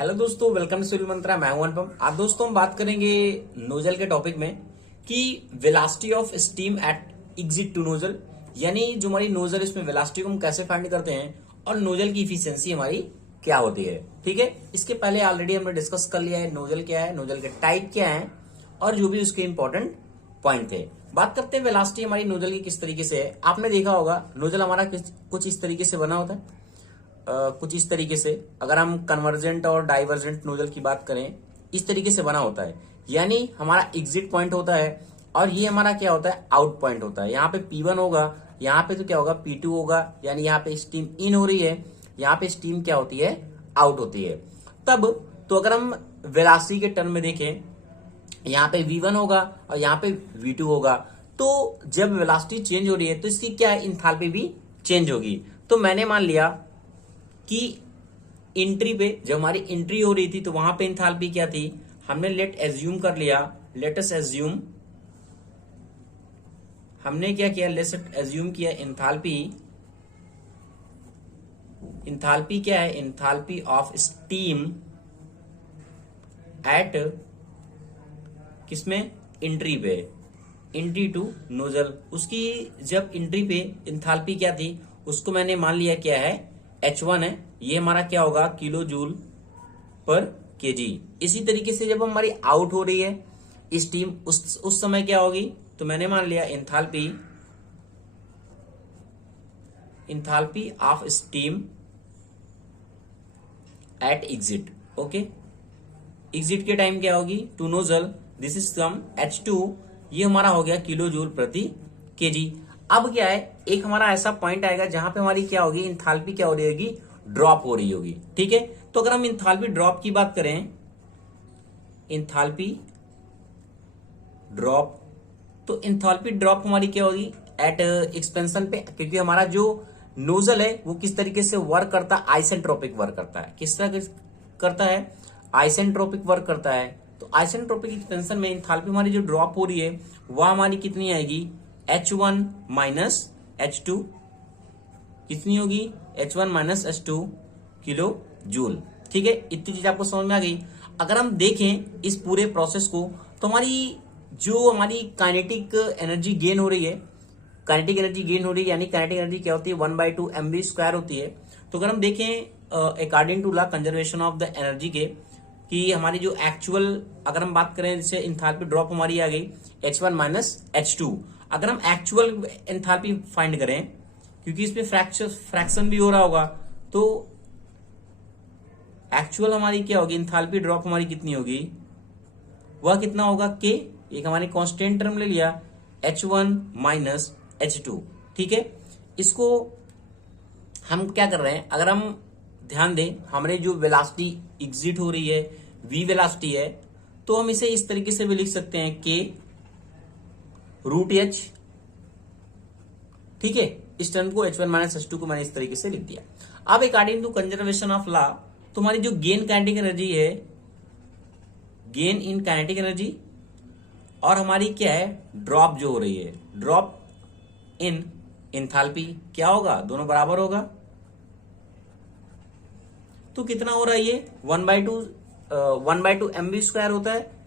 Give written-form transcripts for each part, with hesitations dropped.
Hello दोस्तों, welcome to मंत्रा। मैं हूं अनुपम। आज दोस्तों हम बात करेंगे नोजल के टॉपिक में कि velocity of steam at exit to nozzle, यानी जो हमारी नोजल इसमें वेलोसिटी को हम कैसे फाइंड करते हैं और नोजल की इफिशिएंसी हमारी क्या होती है। ठीक है, इसके पहले ऑलरेडी हमने डिस्कस कर लिया है नोजल क्या है, नोजल के टाइप क्या है और जो भी उसके इंपॉर्टेंट पॉइंट थे। बात करते हैं वेलोसिटी हमारी नोजल की किस तरीके से है। आपने देखा होगा नोजल हमारा कुछ इस तरीके से बना होता है, कुछ इस तरीके से। अगर हम कन्वर्जेंट और डाइवर्जेंट नोजल की बात करें, इस तरीके से बना होता है, यानी हमारा एग्जिट पॉइंट होता है और ये हमारा क्या होता है, आउट पॉइंट होता है। यहाँ पे P1 होगा, यहाँ पे तो क्या होगा, P2 होगा, यानी यहाँ पे स्टीम इन हो रही है, यहाँ पे स्टीम क्या होती है, आउट होती है। तब तो अगर हम वेलोसिटी के टर्म में देखें, यहाँ पे V1 होगा और यहाँ पे V2 होगा, तो जब वेलोसिटी चेंज हो रही है तो इसकी क्या है, इंथैल्पी भी चेंज होगी। तो मैंने मान लिया कि एंट्री पे जब हमारी एंट्री हो रही थी तो वहां पे एंथैल्पी क्या थी, हमने लेट अस एज्यूम हमने क्या किया, लेट्स एज्यूम किया एंथैल्पी क्या है, एंथैल्पी ऑफ स्टीम एट किसमें, एंट्री पे, एंट्री टू नोजल। उसकी जब एंट्री पे एंथैल्पी क्या थी, उसको मैंने मान लिया क्या है, H1 है। ये हमारा क्या होगा, किलो जूल पर केजी। इसी तरीके से जब हमारी आउट हो रही है स्टीम, उस समय क्या होगी, तो मैंने मान लिया enthalpy of steam at exit. Okay, exit के टाइम क्या होगी, to nozzle, this is some H2, ये हमारा हो गया किलो जूल प्रति केजी। अब क्या है, एक हमारा ऐसा पॉइंट आएगा जहां पे हमारी क्या होगी, एंथैल्पी क्या हो रही होगी, ड्रॉप हो रही होगी। ठीक है, तो अगर हम एंथैल्पी ड्रॉप की बात करें, एंथैल्पी ड्रॉप, तो एंथैल्पी ड्रॉप हमारी क्या होगी एट एक्सपेंशन पे, क्योंकि हमारा जो नोजल है वो किस तरीके से वर्क करता है, आइसेंट्रोपिक वर्क करता है। किस तरह करता है, आइसेंट्रोपिक वर्क करता है। तो आइसेंट्रोपिक एक्सपेंशन में एंथैल्पी हमारी जो ड्रॉप हो रही है वह हमारी कितनी आएगी, H1 माइनस H2, कितनी होगी, H1 minus H2 kilo joule. ठीक है, इतनी चीज आपको समझ में आ गई। अगर हम देखें इस पूरे प्रोसेस को, तो हमारी काइनेटिक एनर्जी गेन हो रही है, यानी काइनेटिक एनर्जी क्या होती है, 1/2 mv² होती है। तो अगर हम देखें according to law conservation of the energy के, कि हमारी जो एक्चुअल, अगर हम बात करें जैसे एंथैल्पी ड्रॉप हमारी आ गई H1 माइनस H2। अगर हम एक्चुअल एंथैल्पी फाइंड करें, क्योंकि इसमें फ्रैक्शन भी हो रहा होगा, तो एक्चुअल हमारी क्या होगी, एंथैल्पी ड्रॉप हमारी कितनी होगी, वह कितना होगा, K, एक हमारी कांस्टेंट टर्म ले लिया, H1 माइनस H2। ठीक है, इसको हम क्या कर रहे हैं, अगर हम ध्यान दें, हमारे जो वेलोसिटी एग्जिट हो रही है, V वेलोसिटी है, तो हम इसे इस तरीके से भी लिख सकते हैं, K रूट H। ठीक है, इस टर्म को H1 माइनस H2 को मैंने इस तरीके से लिख दिया। अब according to conservation of law, तो हमारी जो गेन काइनेटिक एनर्जी है, गेन इन काइनेटिक एनर्जी, और हमारी क्या है, ड्रॉप जो हो रही है, ड्रॉप इन एंथैल्पी, क्या होगा, दोनों बराबर होगा। तो कितना हो रहा है ये, 1/2 mv² होता है,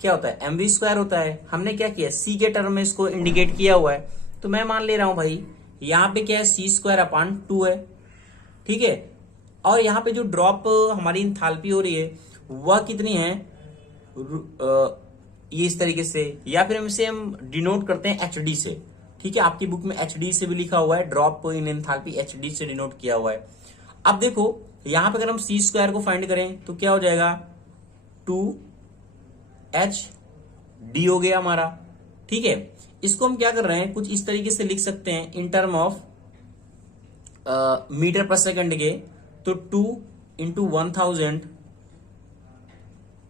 क्या होता है, mv² होता है। हमने क्या किया, C के टर्म में इसको इंडिकेट किया हुआ है, तो मैं मान ले रहा हूं भाई, यहाँ पे क्या है, C²/2 है। ठीक है, और यहाँ पे जो ड्रॉप हमारी एंथैल्पी हो रही है वह कितनी है, ये इस तरीके से, या फिर हम डिनोट करते हैं HD से। ठीक है, आपकी बुक में HD से भी लिखा हुआ है, ड्रॉप इन एंथैल्पी HD से डिनोट किया हुआ है। अब देखो यहां पे अगर हम C² को फाइंड करें तो क्या हो जाएगा, 2HD हो गया हमारा। ठीक है, इसको हम क्या कर रहे हैं, कुछ इस तरीके से लिख सकते हैं इन टर्म ऑफ मीटर पर सेकंड के, तो 2 इंटू 1000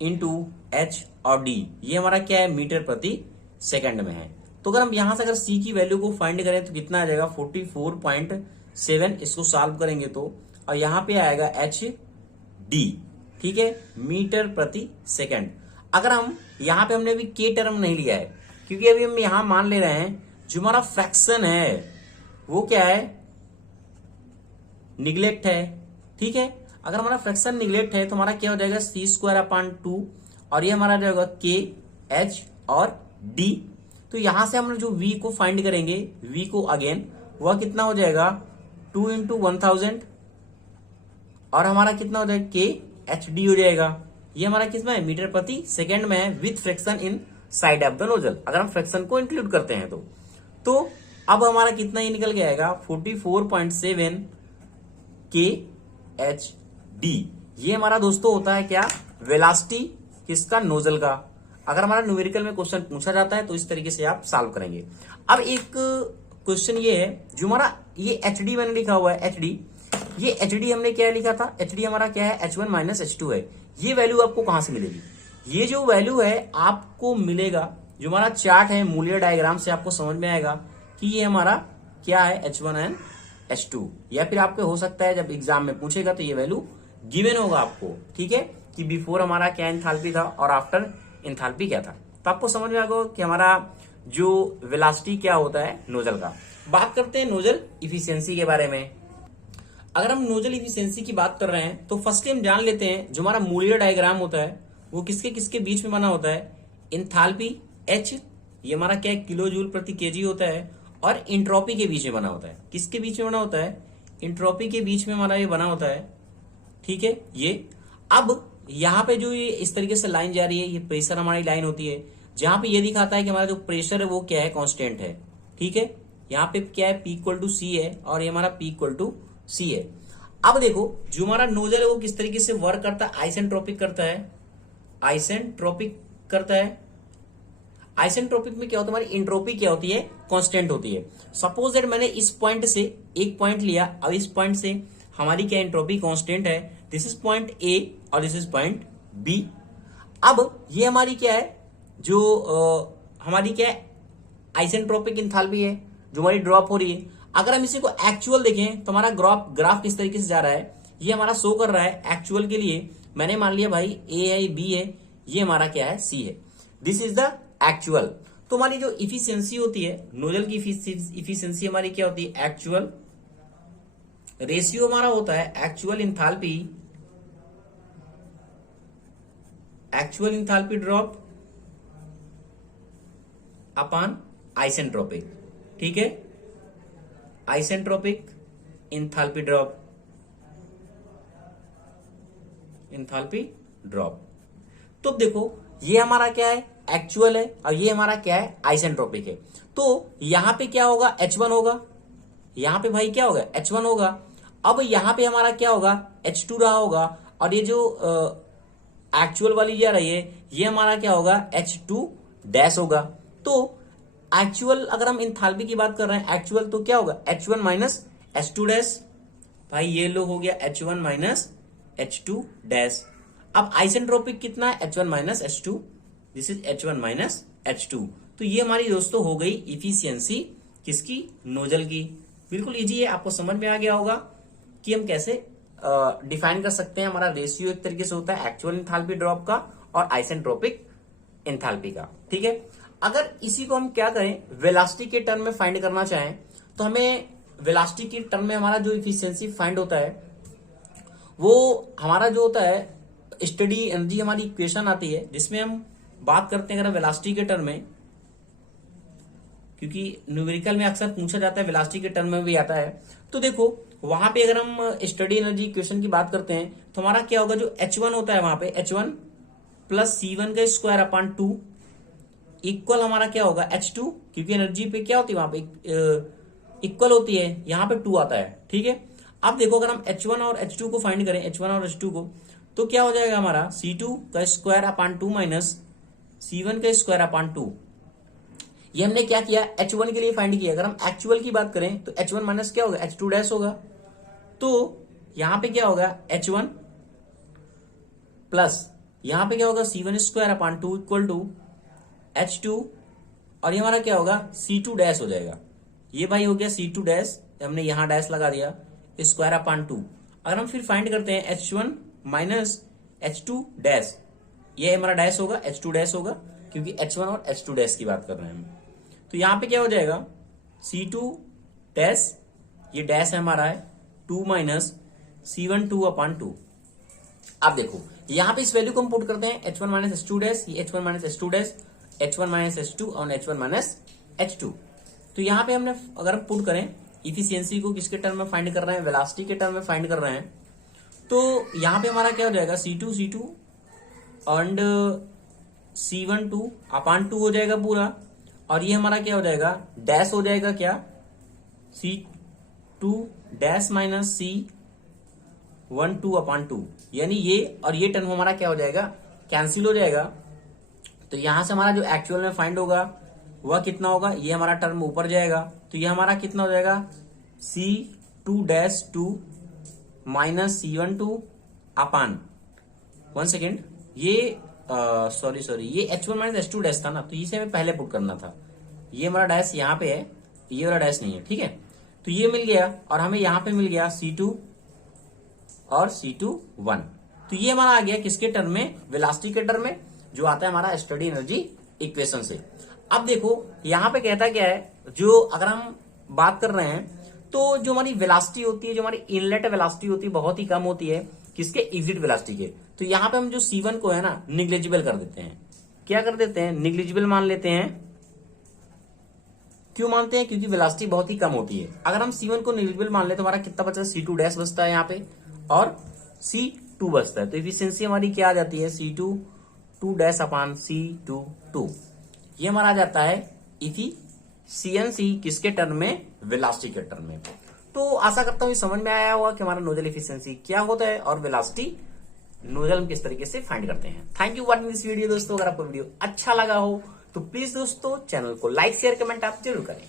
इंटू H और D, ये हमारा क्या है, मीटर प्रति सेकंड में है। तो अगर हम यहां से अगर C की वैल्यू को फाइंड करें तो कितना आ जाएगा, 44.7। इसको सॉल्व करेंगे तो, और यहां पे आएगा HD। ठीक है, मीटर प्रति सेकंड। अगर हम यहां पे हमने अभी K टर्म नहीं लिया है, क्योंकि अभी हम यहां मान ले रहे हैं जो हमारा फ्रैक्शन है वो क्या है, निगलेक्ट है। ठीक है, अगर हमारा फ्रैक्शन निगलेक्ट है तो हमारा क्या हो जाएगा सी स्क्वायर अपॉन 2 और ये हमारा जाएगा के एच और डी। तो यहां से हम जो v को फाइंड करेंगे, v को अगेन वह कितना हो जाएगा 2 इंटू 1000 और हमारा कितना हो जाएगा के एच डी हो जाएगा। ये हमारा कितना है मीटर प्रति सेकेंड में है with fraction in side of the nozzle, अगर हम फ्रैक्शन को इंक्लूड करते हैं तो अब हमारा कितना ये निकल के आएगा 44.7 के एच डी। ये हमारा दोस्तों होता है क्या वेलोसिटी किसका नोजल का। अगर हमारा न्यूमेरिकल में क्वेश्चन पूछा जाता है तो इस तरीके से आप सॉल्व करेंगे। अब एक क्वेश्चन ये है जो हमारा ये एच डी मैंने लिखा हुआ है एच डी, ये एच डी हमने क्या लिखा था, एच डी हमारा क्या है H1 माइनस H2 है। ये वैल्यू आपको कहां से मिलेगी, ये जो वैल्यू है आपको मिलेगा जो हमारा चार्ट है मूल्य डायग्राम से आपको समझ में आएगा कि ये हमारा क्या है H1 एंड H2, या फिर आपको हो सकता है जब एग्जाम में पूछेगा तो ये वैल्यू गिवन होगा आपको, ठीक है, कि बिफोर हमारा क्या एंथैल्पी था और आफ्टर एंथैल्पी क्या था। तो आपको समझ में आएगा कि हमारा जो वेलोसिटी क्या होता है नोजल का। बात करते हैं नोजल इफिशियंसी के बारे में। अगर हम नोजल इफिशियंसी की बात कर रहे हैं तो फर्स्ट हम जान लेते हैं जो हमारा मूल्य डायग्राम होता है वो किसके किसके बीच में बना होता है। एंथैल्पी H ये हमारा क्या है किलो जूल प्रति केजी होता है और इंट्रोपी के बीच में बना होता है। किसके बीच में बना होता है, इंट्रोपी के बीच में हमारा ये बना होता है, ठीक है। ये अब यहाँ पे जो ये इस तरीके से लाइन जा रही है ये प्रेशर हमारी लाइन होती है, जहां पे ये दिखाता है कि हमारा जो प्रेशर है वो क्या है कांस्टेंट है, ठीक है। यहाँ पे क्या है P इक्वल टू सी है और ये हमारा P इक्वल टू सी है। अब देखो जो हमारा नोजल है वो किस तरीके से वर्क करता है, आइसेंट्रोपिक करता है, आइसेंट्रोपिक करता है। आइसेंट्रोपिक में क्या होता है हमारी एंट्रोपी क्या होती है कांस्टेंट होती है। सपोज दैट मैंने इस पॉइंट से एक पॉइंट लिया, अब इस पॉइंट से हमारी क्या एंट्रोपी कांस्टेंट है, दिस इज पॉइंट ए और दिस इज पॉइंट बी। अब ये हमारी क्या है जो हमारी क्या है आइसेंट्रोपिक एंथैल्पी है जो हमारी ड्रॉप हो रही है। अगर हम इसी को एक्चुअल देखें तो हमारा ग्राफ किस तरीके से जा रहा है, ये हमारा शो कर रहा है एक्चुअल के लिए मैंने मान लिया भाई ए है बी है, ये हमारा क्या है सी है, दिस इज द एक्चुअल। तो हमारी जो इफिशियंसी होती है नोजल की इफिशियंसी हमारी क्या होती है एक्चुअल, रेशियो हमारा होता है actual enthalpy drop upon isentropic, ठीक है, आइसेंट्रोपिक इंथैल्पी ड्रॉप। तो देखो ये हमारा क्या है एक्चुअल है और ये हमारा क्या है आइसेंट्रोपिक है। तो यहां पे क्या होगा H1 होगा, यहां पे भाई क्या होगा H1 होगा। अब यहां पे हमारा क्या होगा H2 रहा होगा और ये जो एक्चुअल वाली जा रही है ये हमारा क्या होगा H2 डैश होगा। तो एक्चुअल अगर हम इंथैल्पी की बात कर रहे हैं एक्चुअल तो क्या होगा H1 माइनस H2 डैश, भाई ये लो हो गया H1 माइनस H2 डैश। अब आइसेंट्रोपिक कितना है H1 minus H2, this is H1 minus H2। तो ये हमारी दोस्तों हो गई इफिशियंसी किसकी नोजल की। बिल्कुल इजी है, आपको समझ में आ गया होगा कि हम कैसे डिफाइन कर सकते हैं। हमारा रेशियो एक तरीके से होता है एक्चुअल एंथैल्पी ड्रॉप का और आइसेंट्रोपिक एंथैल्पी का, ठीक है। अगर इसी को हम क्या करें वेलोसिटी के टर्म में फाइंड करना चाहें तो हमें वेलोसिटी के टर्म में हमारा जो इफिशियंसी फाइंड होता है वो हमारा जो होता है स्टडी एनर्जी हमारी इक्वेशन आती है जिसमें हम बात करते हैं अगर वेलोसिटी के टर्म में, क्योंकि न्यूमेरिकल में अक्सर पूछा जाता है वेलोसिटी के टर्म में भी आता है। तो देखो वहां पे अगर हम स्टडी एनर्जी इक्वेशन की बात करते हैं तो हमारा क्या होगा जो H1 होता है वहां पे H1 प्लस C1 का स्क्वायर अपॉन 2 इक्वल हमारा क्या होगा H2, क्योंकि एनर्जी पे क्या होती है वहां पे इक्वल होती है, यहाँ पे 2 आता है, ठीक है। अब देखो अगर हम H1 और H2 को फाइंड करें H1 और H2 को तो क्या हो जाएगा हमारा C2 का स्क्वायर अपॉन 2 माइनस C1 का स्क्वायर अपॉन 2। ये हमने क्या किया H1 के लिए फाइंड किया। अगर हम एक्चुअल की बात करें तो H1 माइनस क्या होगा H2 डैश होगा। तो यहां पे क्या होगा H1 प्लस यहां पे क्या होगा C1 square upon 2 equal to H2 और ये हमारा क्या होगा C2 डैश हो जाएगा। ये भाई हो गया C2 डैश, हमने यहां डैश लगा दिया स्क्वायर अपॉन 2। अगर हम फिर फाइंड करते हैं H1 माइनस H2 डैश, ये हमारा डैश होगा H2 डैश होगा क्योंकि H1 और H2 डैश की बात कर रहे हैं हम। तो यहां पे क्या हो जाएगा C2 डैश, ये डैश है हमारा है 2 माइनस C1 2 अपॉन 2, अब देखो यहां पे इस वैल्यू को हम पुट करते हैं h1 माइनस h2 डैश, ये h1 minus h2 dash, h1 minus h2 और h1 माइनस h2। तो यहां पे हमने अगर हम पुट करें इफिशियंसी को किसके टर्म में फाइंड कर रहे हैं, वेलोसिटी के टर्म में फाइंड कर रहे हैं, तो यहां पे हमारा क्या हो जाएगा C2 एंड C1 2 अपान 2 हो जाएगा पूरा, और ये हमारा क्या हो जाएगा डैश हो जाएगा क्या C2 डैश माइनस C1 2 अपान 2, यानी ये और ये टर्म हमारा क्या हो जाएगा कैंसिल हो जाएगा। तो यहां से हमारा जो एक्चुअल में फाइंड होगा वह कितना होगा, ये हमारा टर्म ऊपर जाएगा, तो ये हमारा कितना हो जाएगा C2 डैश 2 माइनस C1 2 अपान 1 सेकेंड, ये सॉरी ये H1 माइनस H2 डैश था ना, तो इसे हमें पहले पुट करना था। ये हमारा डैश यहाँ पे है, ये वाला डैश नहीं है, ठीक है। तो ये मिल गया और हमें यहाँ पे मिल गया C2 और C2 1। तो ये हमारा आ गया किसके टर्म में, वेलोसिटी के टर्म में, जो आता है हमारा स्टडी एनर्जी इक्वेशन से। अब देखो यहाँ पे कहता क्या है, जो अगर हम बात कर रहे हैं तो जो हमारी वेलोसिटी होती है, जो हमारी इनलेट वेलोसिटी होती है, बहुत ही कम होती है किसके, एग्जिट वेलोसिटी के। तो यहाँ पे हम जो C1 को है ना निग्लिजिबल कर देते हैं, क्या कर देते हैं, निग्लिजिबल मान लेते हैं। क्यों मानते हैं, क्योंकि वेलोसिटी बहुत ही कम होती है। अगर हम C1 को निग्लिजिबल मान ले तो हमारा कितना बचता है, C2 डैश बचता है यहाँ पे और C2 बचता है। तो इफिशियंसी हमारी क्या आ जाती है, C2 2 डैश अपान C2 2, ये हमारा आ जाता है इफिशियंसी किसके टर्म में, वेलोसिटी के टर्म में। तो आशा करता हूं समझ में आया होगा कि हमारा नोजल इफिशियंसी क्या होता है और वेलोसिटी नोजल हम किस तरीके से फाइंड करते हैं। Thank you for watching this video दोस्तों। अगर आपको वीडियो अच्छा लगा हो तो प्लीज दोस्तों चैनल को लाइक शेयर कमेंट आप जरूर करें।